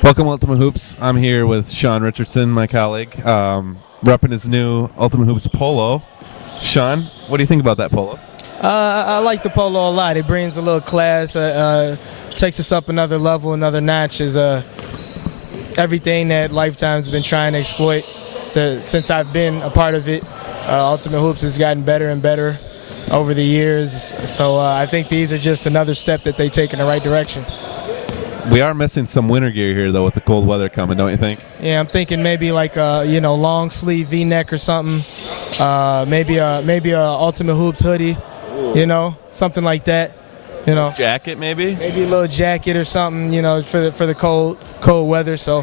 Welcome, Ultimate Hoops. I'm here with Sean Richardson, my colleague, repping his new Ultimate Hoops polo. Sean, what do you think about that polo? I like the polo a lot. It brings a little class, takes us up another level, another notch. Is everything that Lifetime's been trying to exploit since I've been a part of it. Ultimate Hoops has gotten better and better over the years. So I think these are just another step that they take in the right direction. We are missing some winter gear here, though, with the cold weather coming, don't you think? Yeah, I'm thinking maybe like a long sleeve V-neck or something. Maybe a Ultimate Hoops hoodie, something like that. Jacket, maybe? Maybe a little jacket or something, for the cold weather. So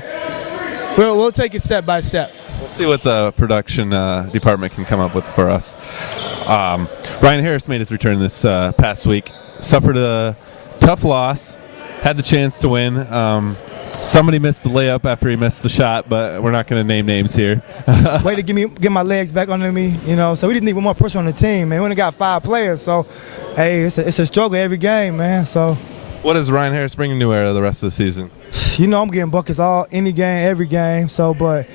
we'll take it step by step. We'll see what the production department can come up with for us. Ryan Harris made his return this past week. Suffered a tough loss. Had the chance to win. Somebody missed the layup after he missed the shot, but we're not going to name names here. Way to get my legs back under me, So we just need one more person on the team, man. We only got 5 players, so hey, it's a struggle every game, man. So, what is Ryan Harris bringing to Era the rest of the season? I'm getting buckets any game, every game. So, but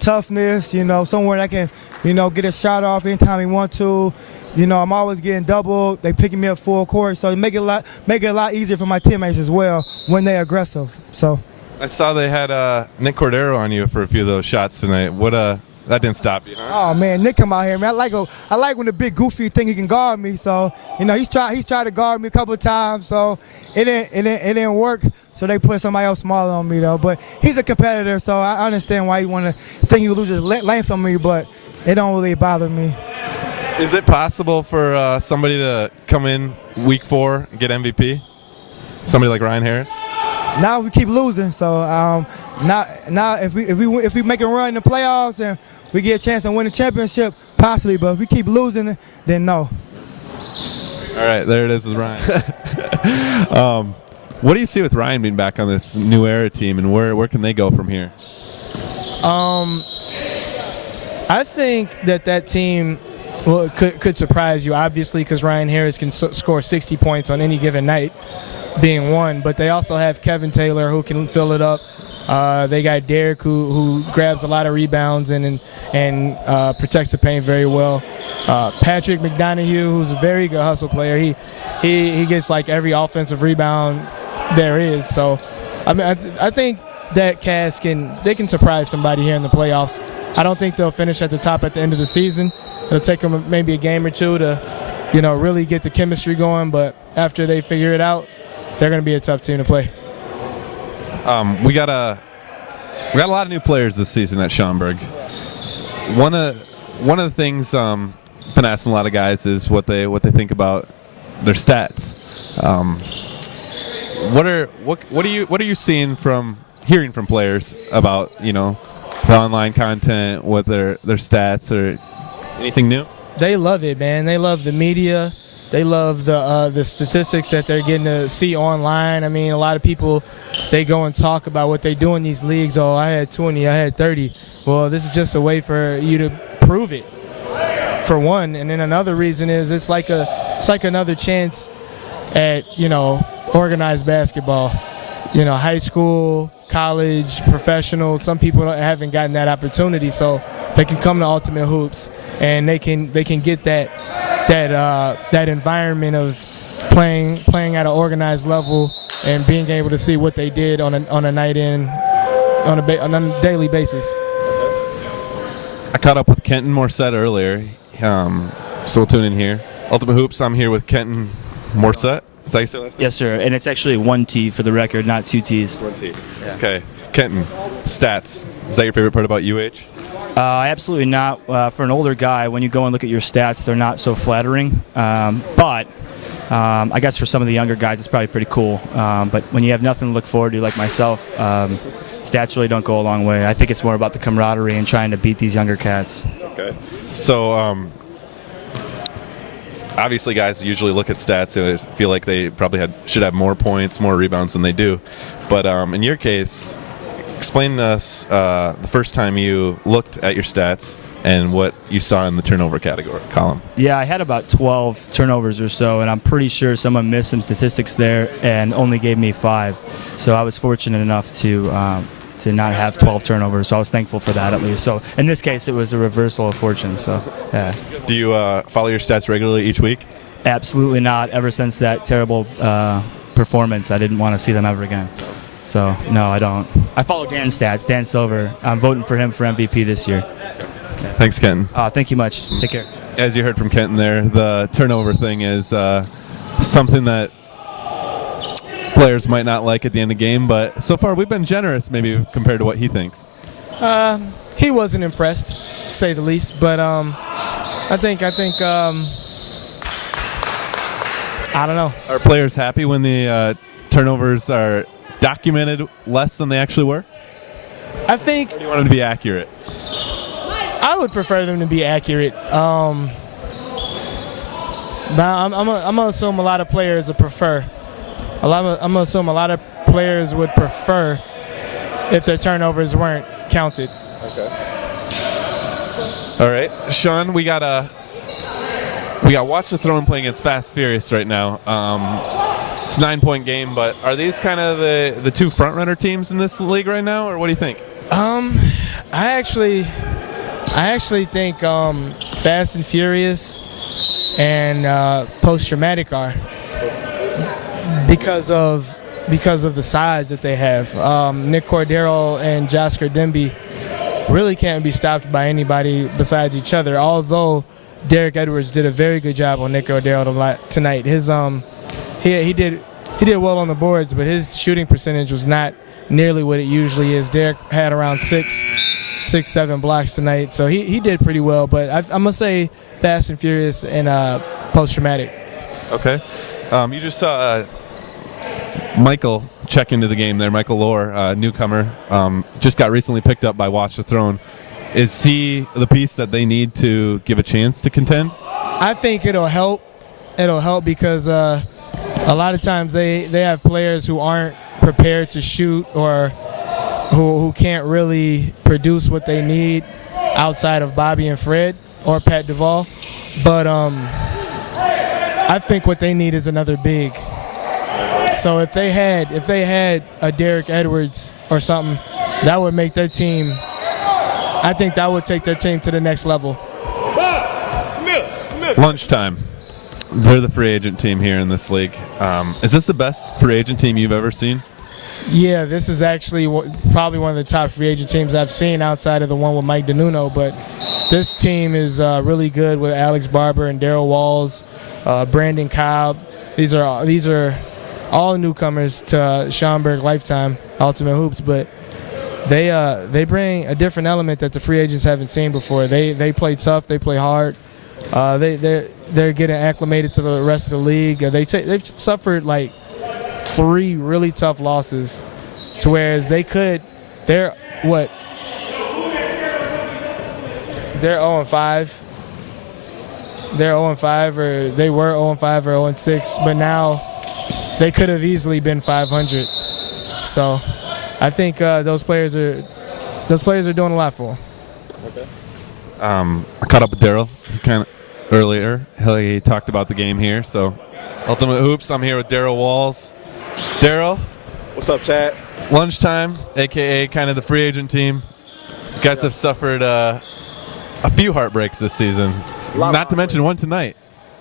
toughness, somewhere I can, get a shot off anytime he want to. I'm always getting doubled. They picking me up full court, so make it a lot easier for my teammates as well when they're aggressive. So I saw they had Nick Cordero on you for a few of those shots tonight. That didn't stop you, huh? Oh man, Nick come out here, man. I like when the big goofy think he can guard me. So he's tried to guard me a couple of times. So it didn't work. So they put somebody else smaller on me though. But he's a competitor, so I understand why he want to think he loses length on me. But it don't really bother me. Is it possible for somebody to come in week 4 and get MVP? Somebody like Ryan Harris? Now we keep losing, so now if we make a run in the playoffs and we get a chance to win the championship, possibly. But if we keep losing, then no. All right, there it is with Ryan. What do you see with Ryan being back on this New Era team, and where can they go from here? I think that team could surprise you, obviously, because Ryan Harris can score 60 points on any given night, being one. But they also have Kevin Taylor, who can fill it up. They got Derek, who grabs a lot of rebounds and protects the paint very well. Patrick McDonough, who's a very good hustle player. He gets like every offensive rebound there is. So, I think that cast can surprise somebody here in the playoffs. I don't think they'll finish at the top at the end of the season. It'll take them maybe a game or two to, really get the chemistry going. But after they figure it out, they're going to be a tough team to play. We got a lot of new players this season at Schaumburg. One of the things been asking a lot of guys is what they think about their stats. What are you seeing hearing from players about the online content, what their stats, or anything new? They love it, man. They love the media. They love the statistics that they're getting to see online. I mean, a lot of people, they go and talk about what they do in these leagues. Oh, I had 20, I had 30. Well, this is just a way for you to prove it, for one. And then another reason is it's like another chance at organized basketball. High school, college, professional. Some people haven't gotten that opportunity, so they can come to Ultimate Hoops and they can get that environment of playing at an organized level and being able to see what they did on a night in on a daily basis. I caught up with Kenton Morset earlier, so we'll tune in here. Ultimate Hoops, I'm here with Kenton Morset. Is that how you say last name? Yes, sir. And it's actually 1 T for the record, not 2 T's. 1 T. Yeah. Okay. Kenton, stats. Is that your favorite part about UH? Absolutely not. For an older guy, when you go and look at your stats, they're not so flattering. But I guess for some of the younger guys, it's probably pretty cool. But when you have nothing to look forward to, like myself, stats really don't go a long way. I think it's more about the camaraderie and trying to beat these younger cats. Okay. So, obviously, guys usually look at stats and feel like they probably should have more points, more rebounds than they do. But in your case, explain to us the first time you looked at your stats, and what you saw in the turnover category column. Yeah, I had about 12 turnovers or so, and I'm pretty sure someone missed some statistics there and only gave me 5. So I was fortunate enough to not have 12 turnovers. So I was thankful for that at least. So in this case, it was a reversal of fortune. So yeah. Do you follow your stats regularly each week? Absolutely not. Ever since that terrible performance, I didn't want to see them ever again. So no, I don't. I follow Dan's stats. Dan Silver. I'm voting for him for MVP this year. Thanks, Kenton. Thank you much. Take care. As you heard from Kenton there, the turnover thing is something that players might not like at the end of the game, but so far we've been generous maybe compared to what he thinks. He wasn't impressed, to say the least, but I think I don't know. Are players happy when the turnovers are documented less than they actually were? I think Or do you want them to be accurate? I would prefer them to be accurate. But I'm gonna assume a lot of players would prefer. I'm gonna assume a lot of players would prefer if their turnovers weren't counted. Okay. All right, Sean, we got Watch the Throne playing against Fast Furious right now. It's a 9-point game, but are these kind of the two front-runner teams in this league right now, or what do you think? I actually think Fast and Furious and Post Traumatic are because of the size that they have. Nick Cordero and Jasker Demby really can't be stopped by anybody besides each other. Although Derek Edwards did a very good job on Nick Cordero tonight. His he did well on the boards, but his shooting percentage was not nearly what it usually is. Derek had around 6-7 blocks tonight, so he did pretty well. But I'm gonna say Fast and Furious and Post Traumatic. Okay. You just saw Michael check into the game there. Michael Lohr, newcomer, just got recently picked up by Watch the Throne. Is he the piece that they need to give a chance to contend? I think it'll help. It'll help because a lot of times they have players who aren't prepared to shoot or who can't really produce what they need outside of Bobby and Fred or Pat Duvall. But I think what they need is another big. So if they had a Derek Edwards or something, that would make their team. I think that would take their team to the next level. Lunchtime. They're the free agent team here in this league. Is this the best free agent team you've ever seen? Yeah, this is actually probably one of the top free agent teams I've seen outside of the one with Mike DeNuno. But this team is really good with Alex Barber and Darryl Walls, Brandon Cobb. These are all newcomers to Schaumburg Lifetime Ultimate Hoops, but they bring a different element that the free agents haven't seen before. They play tough, they play hard. They're getting acclimated to the rest of the league. They've suffered like 3 really tough losses, to whereas they're 0-5. They're 0-5, or they were 0-5 or 0-6, but now they could have easily been 500. So I think those players are doing a lot for them. Okay. I caught up with Daryl kind of earlier. He talked about the game here. So Ultimate Hoops, I'm here with Daryl Walls. Daryl, What's up, Chad? lunchtime, a.k.a. kind of the free agent team. You guys have suffered a few heartbreaks this season, not to mention one tonight.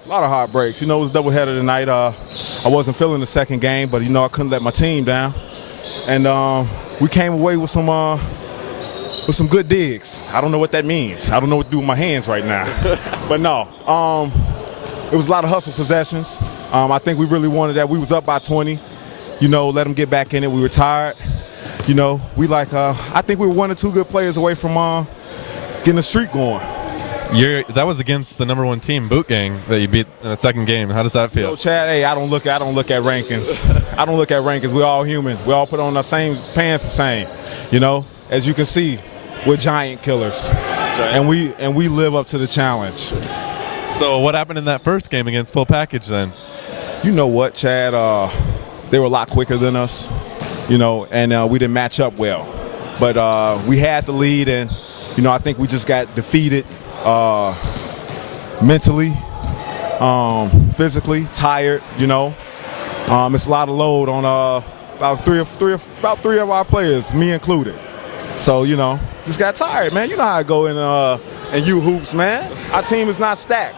A lot of heartbreaks. It was doubleheader tonight. I wasn't feeling the second game, but I couldn't let my team down, and we came away with some good digs. I don't know what that means. I don't know what to do with my hands right now, but no. It was a lot of hustle possessions. I think we really wanted that. We was up by 20. Let them get back in it. We were tired. I think we were 1 or 2 good players away from getting a streak going. That was against the number 1 team, Boot Gang, that you beat in the second game. How does that feel? Chad, hey, I don't look at rankings. I don't look at rankings. We're all human. We all put on the same pants the same. As you can see, we're giant killers, and we live up to the challenge. So what happened in that first game against Full Package then? You know what, Chad? They were a lot quicker than us, and we didn't match up well. But we had the lead, and You know, I think we just got defeated mentally, physically, tired. You know, it's a lot of load on about three of our players, me included. So you know, just got tired, man. You know how I go in U hoops, man. Our team is not stacked.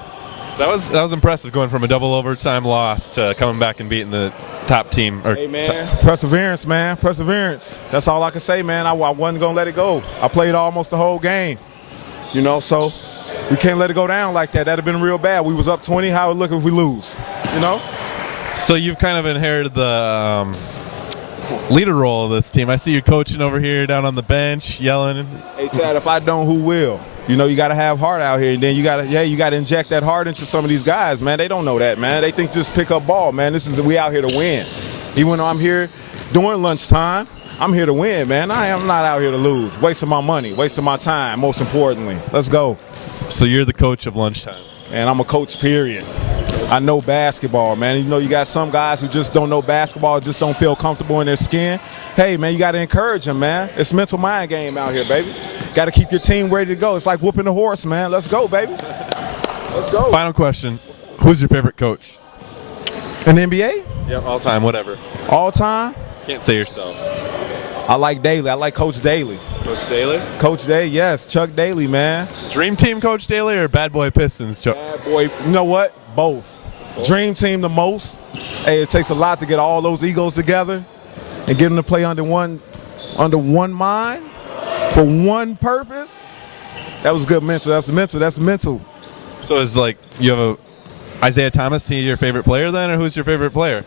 That was impressive, going from a double overtime loss to coming back and beating the top team. Hey, man, perseverance, man, perseverance. That's all I can say, man. I wasn't going to let it go. I played almost the whole game, you know, so we can't let it go down like that. That would have been real bad. We was up 20. How would it look if we lose, you know? So you've kind of inherited the leader role of this team. I see you coaching over here down on the bench, yelling. Hey, Chad, if I don't, who will? You know, you got to have heart out here, and then you got to inject that heart into some of these guys, man. They don't know that, man. They think just pick up ball, man. We out here to win. Even though I'm here during lunchtime, I'm here to win, man. I am not out here to lose. Wasting my money, wasting my time, most importantly. Let's go. So you're the coach of lunchtime. And I'm a coach, period. I know basketball, man. You know, you got some guys who just don't know basketball, just don't feel comfortable in their skin. Hey, man, you got to encourage them, man. It's a mental mind game out here, baby. Got to keep your team ready to go. It's like whooping a horse, man. Let's go, baby. Let's go. Final question. Who's your favorite coach? In the NBA? Yeah, all time, whatever. All time? Can't say yourself. I like Daly. I like Coach Daly. Coach Daly? Coach Daly, yes. Chuck Daly, man. Dream Team Coach Daly or Bad Boy Pistons? Bad boy. You know what? Both. Dream Team the most. Hey, it takes a lot to get all those egos together and get them to play under one mind for one purpose. That was good mental. That's the mental. That's the mental. So it's like you have Isaiah Thomas, he your favorite player then, or who's your favorite player?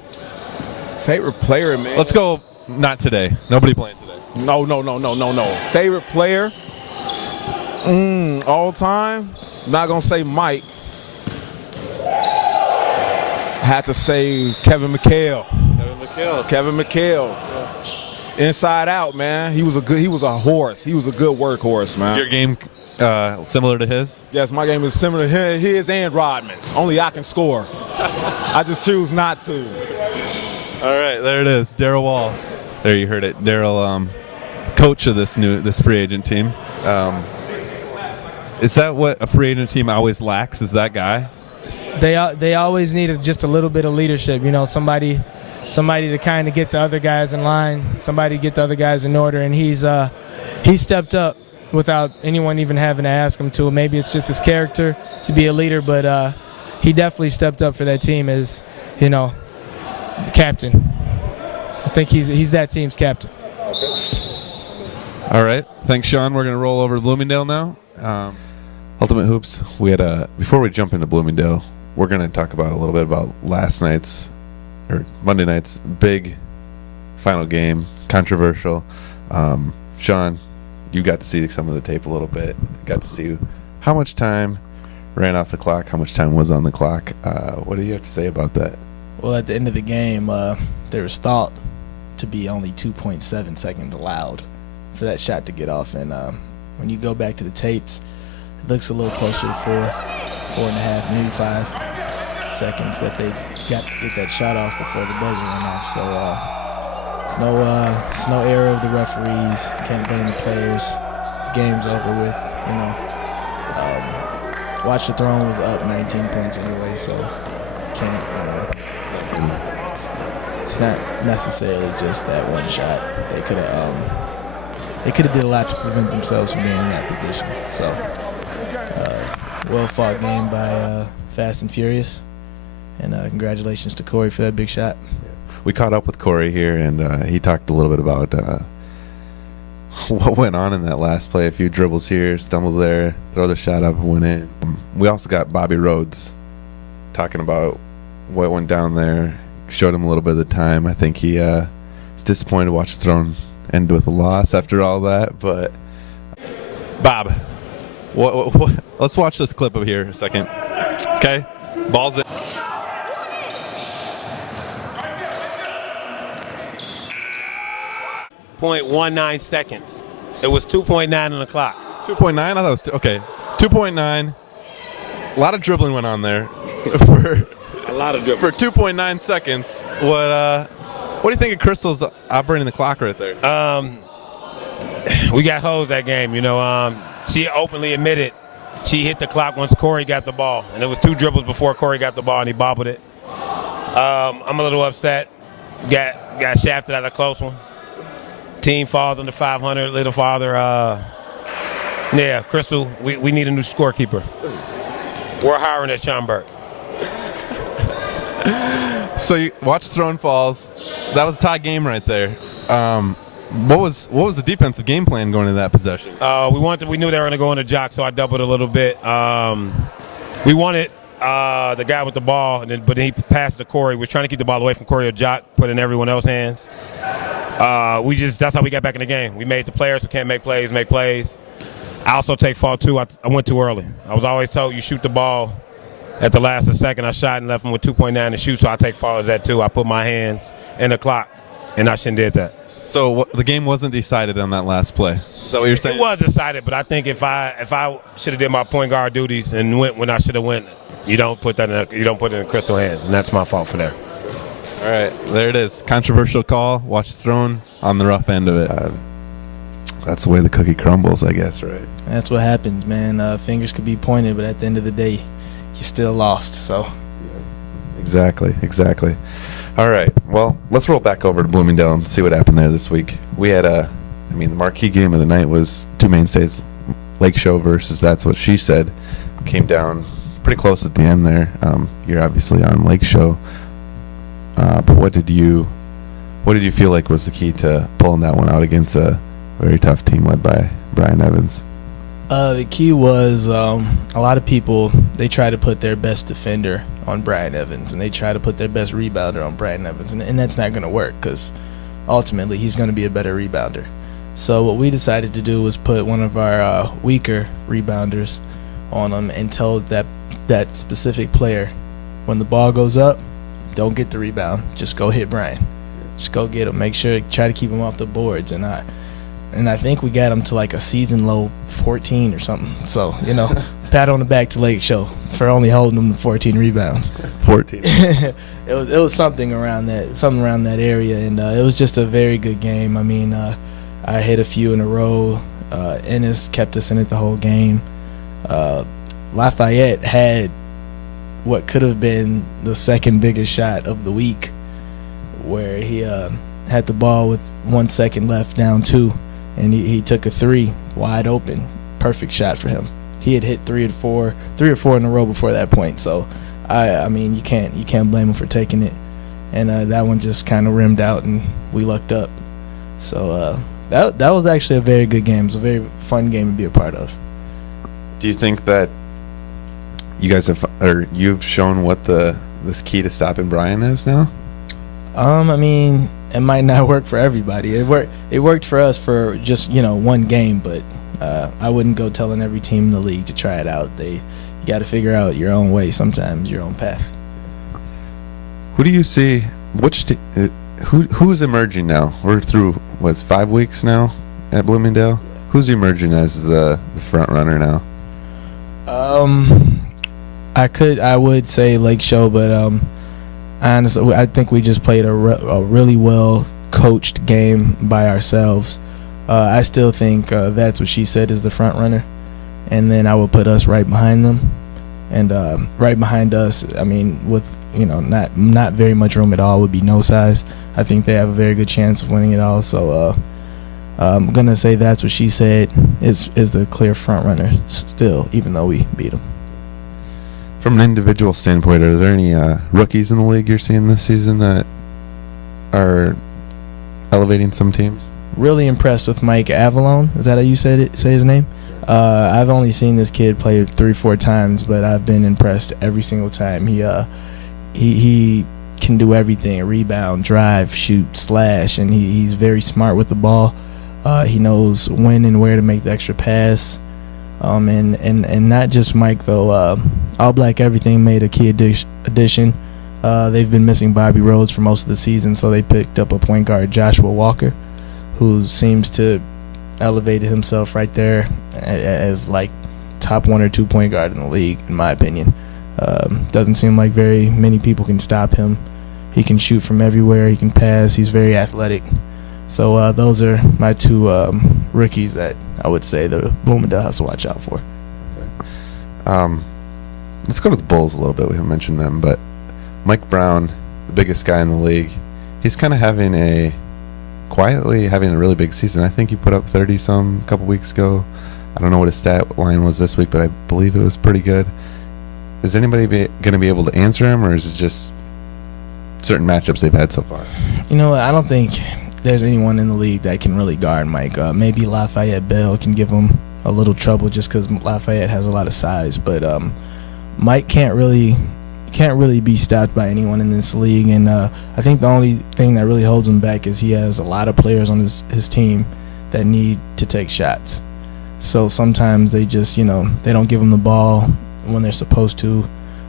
Favorite player, man. Let's go. Not today. Nobody playing today. No. Favorite player, all time. Not gonna say Mike. I had to say Kevin McHale. Kevin McHale. Inside out, man. He was a horse. He was a good workhorse, man. Is your game similar to his? Yes, my game is similar to his and Rodman's. Only I can score. I just choose not to. All right, there it is. Daryl Walls. There, you heard it. Daryl, coach of this free agent team. Is that what a free agent team always lacks? Is that guy? They always need just a little bit of leadership, you know, somebody to kind of get the other guys in line, somebody to get the other guys in order, and he stepped up without anyone even having to ask him to. Maybe it's just his character to be a leader, but he definitely stepped up for that team as, you know, the captain. I think he's that team's captain. All right. Thanks, Sean. We're going to roll over to Bloomingdale now. Ultimate Hoops, we had before we jump into Bloomingdale, we're going to talk about a little bit about Monday night's big final game, controversial. Sean, you got to see some of the tape a little bit, got to see how much time ran off the clock, how much time was on the clock. What do you have to say about that? Well, at the end of the game, there was thought to be only 2.7 seconds allowed for that shot to get off. And when you go back to the tapes, it looks a little closer to 4.5, maybe 5 seconds that they got to get that shot off before the buzzer went off. So it's no error of the referees. Can't blame the players. The game's over with, you know. Watch the Throne was up 19 points anyway, so can't, you know. It's not necessarily just that one shot. They could have did a lot to prevent themselves from being in that position. So, well fought game by Fast and Furious, and congratulations to Corey for that big shot. We caught up with Corey here, and he talked a little bit about what went on in that last play. A few dribbles here, stumbled there, throw the shot up and went in. We also got Bobby Rhodes talking about what went down there. Showed him a little bit of the time. I think he is disappointed to watch the Throne end with a loss after all that. But Bob, what, let's watch this clip of here a second. Okay, ball's in. 0.19 seconds. It was 2.9 on the clock. 2.9? I thought it was okay. 2.9. A lot of dribbling went on there. A lot of dribbling. For 2.9 seconds. What do you think of Crystal's operating the clock right there? We got hosed that game, you know. she openly admitted she hit the clock once Corey got the ball, and it was 2 dribbles before Corey got the ball, and he bobbled it. I'm a little upset. Got shafted out of a close one. Team falls under 500. Little father. Yeah, Crystal, we need a new scorekeeper. We're hiring at Schomburg. So you watch Throne Falls. That was a tie game right there. What was the defensive game plan going into that possession? We knew they were going to go into Jock, so I doubled a little bit. We wanted the guy with the ball, but then he passed to Corey. We're trying to keep the ball away from Corey or Jock, put it in everyone else's hands. That's how we got back in the game. We made the players who can't make plays make plays. I also take fault too. I went too early. I was always told you shoot the ball at the last second. I shot and left him with 2.9 to shoot, so I take fault as that too. I put my hands in the clock, and I shouldn't did that. So the game wasn't decided on that last play. Is that what you're saying? It was decided, but I think if I should have did my point guard duties and went when I should have went, you don't put it in Crystal hands, and that's my fault for that. All right, there it is. Controversial call. Watch Throne on the rough end of it. That's the way the cookie crumbles, I guess, right? That's what happens, man. Fingers could be pointed, but at the end of the day, you still lost. So. Exactly. All right. Well, let's roll back over to Bloomingdale and see what happened there this week. We had the marquee game of the night was two mainstays, Lake Show versus That's What She Said. Came down pretty close at the end there. You're obviously on Lake Show, but what did you feel like was the key to pulling that one out against a very tough team led by Brian Evans? The key was a lot of people, they try to put their best defender on Brian Evans, and they try to put their best rebounder on Brian Evans, and that's not going to work because ultimately he's going to be a better rebounder. So what we decided to do was put one of our weaker rebounders on him and tell that specific player, when the ball goes up, don't get the rebound, just go hit Brian. Just go get him. Make sure, try to keep him off the boards. And I think we got him to like a season low 14 or something. So, pat on the back to Lake Show for only holding him to 14 rebounds. 14. It was something around that area, and it was just a very good game. I mean, I hit a few in a row. Ennis kept us in it the whole game. Lafayette had what could have been the second biggest shot of the week, where he had the ball with 1 second left, down 2, and he took a 3 wide open, perfect shot for him. He had hit 3 or 4 in a row before that point. So I mean you can't blame him for taking it, and that one just kind of rimmed out and we lucked up. So that was actually a very good game. It was a very fun game to be a part of. Do you think that you guys you've shown what the key to stopping Brian is now? I mean, it might not work for everybody. It worked for us for just one game, but I wouldn't go telling every team in the league to try it out. You got to figure out your own way sometimes, your own path. Who do you see? Who's emerging now? We're through 5 weeks now at Bloomingdale. Who's emerging as the front runner now? I would say Lake Show, but honestly, I think we just played a really well coached game by ourselves. I still think That's What She Said is the front runner, and then I would put us right behind them, and right behind us, I mean, with not very much room at all, would be No Size. I think they have a very good chance of winning it all. So I'm gonna say That's What She Said is the clear front runner still, even though we beat them. From an individual standpoint, are there any rookies in the league you're seeing this season that are elevating some teams? Really impressed with Mike Avalon. Is that how you say his name? I've only seen this kid play 3-4 times, but I've been impressed every single time. He can do everything: rebound, drive, shoot, slash, and he's very smart with the ball. He knows when and where to make the extra pass. And not just Mike though. All Black Everything made a key addition. They've been missing Bobby Rhodes for most of the season, so they picked up a point guard, Joshua Walker, who seems to elevate himself right there as like top 1 or 2 point guard in the league, in my opinion. Doesn't seem like very many people can stop him. He can shoot from everywhere. He can pass. He's very athletic. So those are my 2 rookies that I would say the Bloomingdale has to watch out for. Let's go to the Bulls a little bit. We haven't mentioned them, but Mike Brown, the biggest guy in the league, he's kind of quietly having a really big season. I think he put up 30-some a couple weeks ago. I don't know what his stat line was this week, but I believe it was pretty good. Is anybody going to be able to answer him, or is it just certain matchups they've had so far? You know what? I don't think there's anyone in the league that can really guard Mike. Maybe Lafayette Bell can give him a little trouble just because Lafayette has a lot of size, but Mike can't really be stopped by anyone in this league, and I think the only thing that really holds him back is he has a lot of players on his team that need to take shots. So sometimes they just, they don't give him the ball when they're supposed to,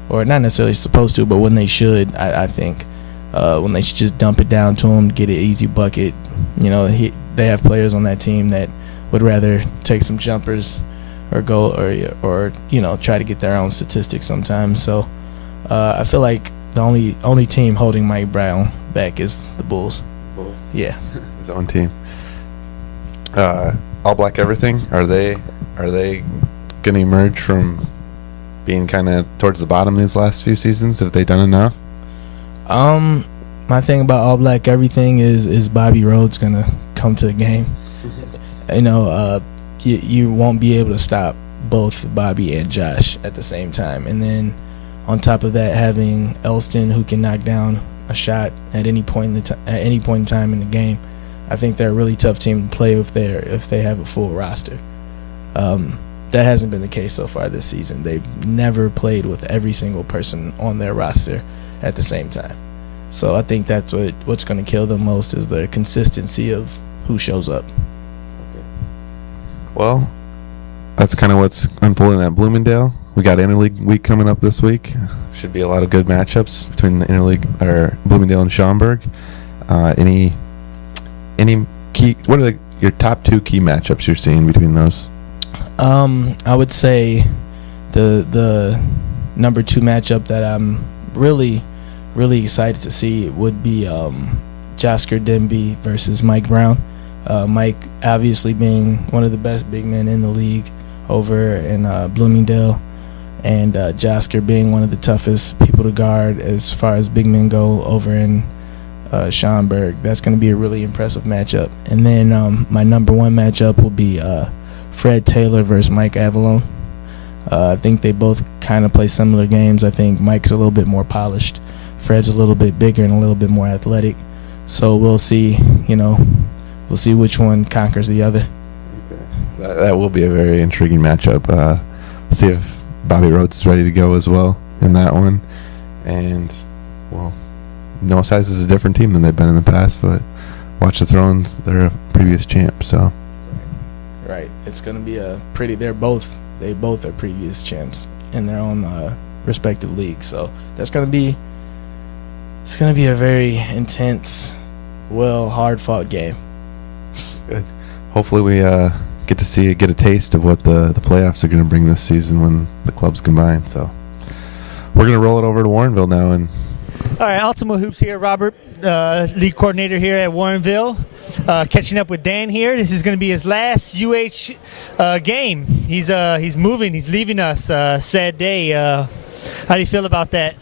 or not necessarily supposed to, but when they should. I think when they should just dump it down to him, get an easy bucket. They have players on that team that would rather take some jumpers or go or try to get their own statistics sometimes. So I feel like the only team holding Mike Brown back is the Bulls. Yeah. His own team. All Black everything. Are they going to emerge from being kind of towards the bottom these last few seasons? Have they done enough? My thing about All Black everything is Bobby Rhodes gonna come to the game. You won't be able to stop both Bobby and Josh at the same time, and then on top of that, having Elston who can knock down a shot at any point in time in the game. I think they're a really tough team to play if they have a full roster. That hasn't been the case so far this season. They've never played with every single person on their roster at the same time. So I think that's what's going to kill them most is the consistency of who shows up. Well, that's kind of what's unfolding at Bloomingdale. We got Interleague week coming up this week. Should be a lot of good matchups between the Interleague or Bloomingdale and Schaumburg. Any key? What are your top two key matchups you're seeing between those? I would say the number 2 matchup that I'm really excited to see would be Jasker Denby versus Mike Brown. Mike obviously being one of the best big men in the league over in Bloomingdale, and Jasker being one of the toughest people to guard as far as big men go over in Schaumburg. That's going to be a really impressive matchup. And then my number 1 matchup will be Fred Taylor versus Mike Avalone. I think they both kind of play similar games. I think Mike's a little bit more polished. Fred's a little bit bigger and a little bit more athletic. So we'll see, we'll see which one conquers the other. Okay. That will be a very intriguing matchup. See if Bobby Rhodes is ready to go as well in that one. And, well, No Size is a different team than they've been in the past, but watch the Thrones. They're a previous champ, so. Right. It's going to be they both are previous champs in their own respective leagues. So it's going to be a very intense, hard-fought game. Good. Hopefully we get a taste of what the playoffs are going to bring this season when the clubs combine. So we're going to roll it over to Warrenville now. And all right, Ultima Hoops here. Robert, league coordinator here at Warrenville. Catching up with Dan here. This is going to be his last game. He's moving. He's leaving us. Sad day. How do you feel about that?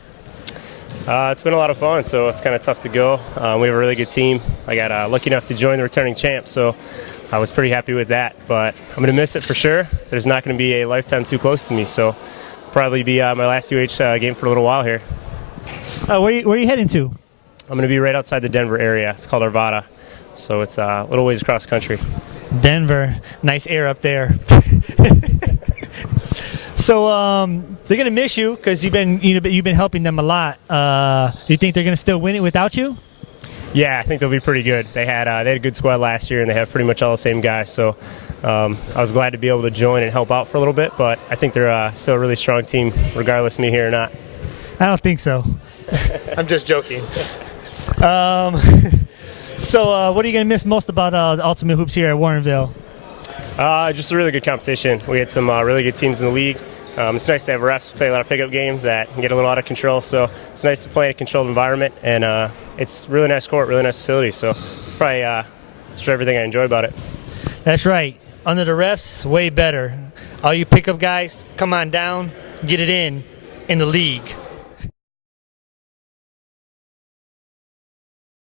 It's been a lot of fun, so it's kind of tough to go. We have a really good team. I got lucky enough to join the returning champ, so I was pretty happy with that. But I'm going to miss it for sure. There's not going to be a lifetime too close to me, so probably be my last game for a little while here. Where are you heading to? I'm going to be right outside the Denver area. It's called Arvada, so it's a little ways across country. Denver, nice air up there. So they're gonna miss you because you've been helping them a lot. Do you think they're gonna still win it without you? Yeah, I think they'll be pretty good. They had a good squad last year, and they have pretty much all the same guys. So I was glad to be able to join and help out for a little bit. But I think they're still a really strong team, regardless of me here or not. I don't think so. I'm just joking. So what are you gonna miss most about Ultimate Hoops here at Warrenville? Just a really good competition. We had some really good teams in the league. It's nice to have refs play a lot of pickup games that can get a little out of control. So it's nice to play in a controlled environment, and it's really nice court, really nice facility. So it's probably everything I enjoy about it. That's right. under the refs, way better. All you pickup guys, come on down, get it in the league.